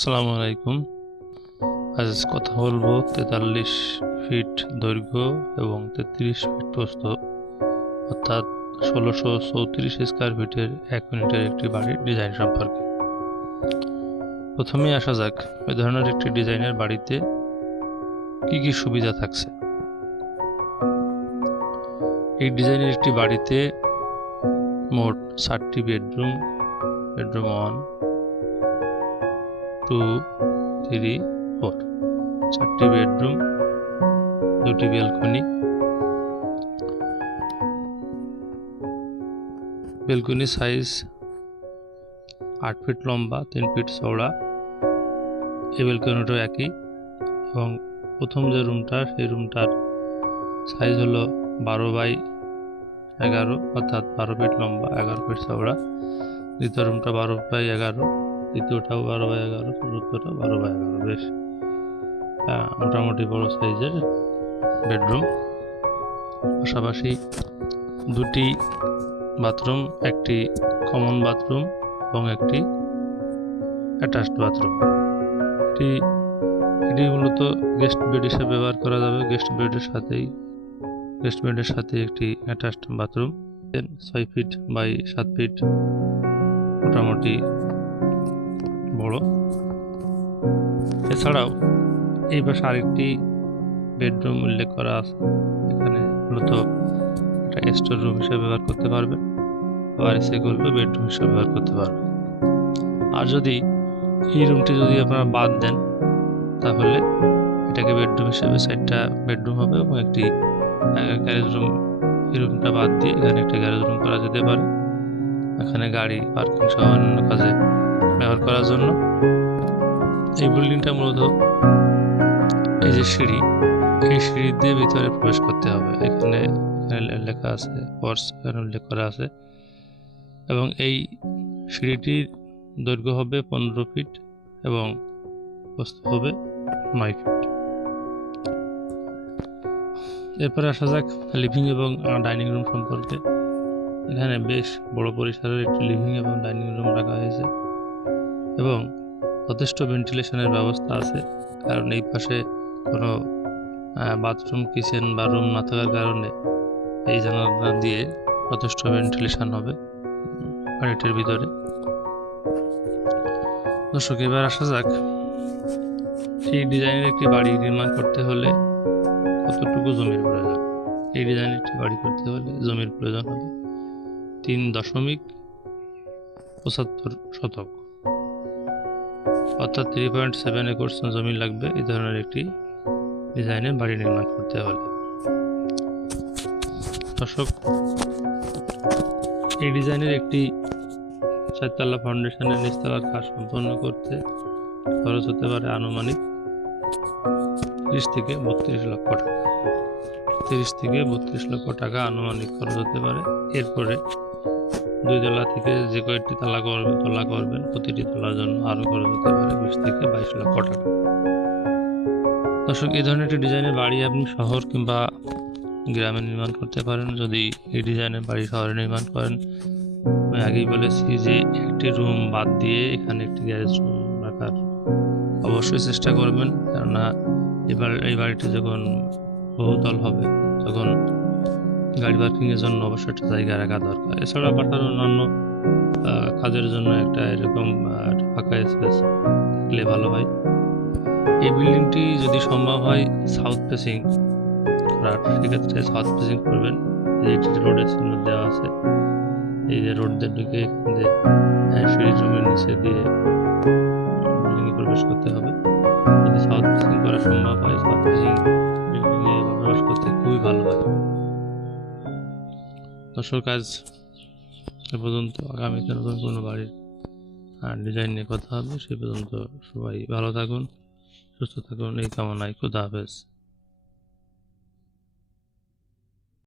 আসসালামু আলাইকুম। আজ কথা বলব তেতাল্লিশ ফিট দৈর্ঘ্য এবং তেত্রিশ ফিট প্রস্থ, অর্থাৎ ষোলোশো চৌত্রিশ স্কোয়ার ফিটের এক মিনিটের একটি বাড়ির ডিজাইন সম্পর্কে। প্রথমেই আসা যাক, এ ধরনের একটি ডিজাইনের বাড়িতে কি কি সুবিধা থাকছে। এই ডিজাইনের একটি বাড়িতে মোট ষাটটি bedroom bedroom one two three four চারটি বেডরুম দুটি বেলকনি বেলকনি সাইজ আট ফিট লম্বা, তিন ফিট চওড়া। এই বেলকনিটাও একই এবং প্রথম যে রুমটা সেই রুমটার সাইজ হলো বারো বাই এগারো, অর্থাৎ বারো ফিট লম্বা, এগারো ফিট চওড়া। দ্বিতীয় রুমটা বারো বাই এগারো। তৃতীয়টাও বারো বাই এগারো চতুর্থটা বারো বাই এগারো বেশ। আহ, মোটামুটি বড় সাইজের বেডরুম। পাশাপাশি দুটি বাথরুম একটি কমন বাথরুম এবং একটি অ্যাটাচড বাথরুম। এটি এটি মূলত গেস্ট বেড হিসেবে ব্যবহার করা যাবে। গেস্ট বেডের সাথেই গেস্ট বেডের সাথে একটি অ্যাটাচড বাথরুম। ছয় ফিট বাই সাত ফিট মোটামুটি বড়। এছাড়াও এই পাশে আরেকটি বেডরুম উল্লেখ করা আছে। এখানে মূলত একটা স্টোর রুম হিসেবে ব্যবহার করতে পারবে। আবার এসে করলে বেডরুম হিসেবে ব্যবহার করতে পারবে। আর যদি এই রুমটি যদি আপনারা বাদ দেন, তাহলে এটাকে বেডরুম হিসেবে সাইডটা বেডরুম হবে এবং একটি গ্যারেজ রুম এই রুমটা বাদ দিয়ে এখানে একটা গ্যারেজ রুম করা যেতে পারে। এখানে গাড়ি পার্কিং সহ অন্যান্য কাজে ব্যবহার করার জন্য। এই বিল্ডিংটা মূলত এই যে সিঁড়ি, এই সিঁড়ি দিয়ে ভিতরে প্রবেশ করতে হবে। এখানে লেখা আছে পর্স উল্লেখ করা আছে। এবং এই সিঁড়িটির দৈর্ঘ্য হবে পনেরো ফিট এবং প্রস্থ হবে নয় ফিট এরপরে আসা যাক লিভিং এবং ডাইনিং রুম সম্পর্কে। এখানে বেশ বড় পরিসরের একটি লিভিং এবং ডাইনিং রুম রাখা হয়েছে। এবং যথেষ্ট ভেন্টিলেশনের ব্যবস্থা আছে। কারণ এই পাশে কোনো বাথরুম, কিচেন বা রুম না থাকার কারণে এই জানালা দিয়ে যথেষ্ট ভেন্টিলেশন হবে বাড়িটির ভিতরে। দর্শক, এবার আসা যাক এই ডিজাইনের একটি বাড়ি নির্মাণ করতে হলে কতটুকু জমির প্রয়োজন। এই ডিজাইনের একটি বাড়ি করতে হলে জমির প্রয়োজন হবে তিন দশমিক পঁচাত্তর শতক। অর্থাৎ থ্রি পয়েন্ট সেভেন একর জমি লাগবে। এই ধরনের একটি ডিজাইনের বাড়ি নির্মাণ করতে হলে দর্শক, এই ডিজাইনের একটি চারতলা ফাউন্ডেশনের নিচতলার কাজ সম্পন্ন করতে খরচ হতে পারে আনুমানিক তিরিশ থেকে বত্রিশ লক্ষ টাকা। তিরিশ থেকে বত্রিশ লক্ষ টাকা আনুমানিক খরচ হতে পারে। এরপরে দুই তলা থেকে যে কয়েকটি তলা করবে তলা করবেন, প্রতিটি তলার জন্য আরও খরচ হতে পারে বিশ থেকে বাইশ লক্ষ টাকা। দর্শক, এই ধরনের একটি ডিজাইনের বাড়ি আপনি শহর কিংবা গ্রামে নির্মাণ করতে পারেন। যদি এই ডিজাইনের বাড়ি শহরে নির্মাণ করেন, আমি আগেই বলেছি যে একটি রুম বাদ দিয়ে এখানে একটি গ্যারেজ রুম রাখার অবশ্যই চেষ্টা করবেন। কেননা এবার এই বাড়িটি যখন বহুতল হবে, তখন গাড়ি পার্কিংয়ের জন্য অবশ্যই একটা জায়গা রাখা দরকার। এছাড়া বাটার অন্যান্য কাজের জন্য একটা এরকম ফাঁকা স্পেস থাকলে ভালো হয়। এই বিল্ডিংটি যদি সম্ভব হয় সাউথ ফেসিং করার সেক্ষেত্রে সাউথ ফেসিং করবেন। এই রোডের চিহ্ন দেওয়া আছে এই যে রোড দিয়ে ঢুকে আহ, সিঁড়ি জমির নিচে দিয়ে বিল্ডিংয়ে প্রবেশ করতে হবে। যদি সাউথ ফেসিং করা সম্ভব হয় সাউথ ফেসিং বিল্ডিংয়ে প্রবেশ করতে খুবই ভালো হয়। দর্শক কাজ এ পর্যন্ত আগামীতে নতুন কোনো বাড়ির ডিজাইন নিয়ে কথা হবে, সে পর্যন্ত সবাই ভালো থাকুন, সুস্থ থাকুন, এই কামনায় খুদা হাফেজ।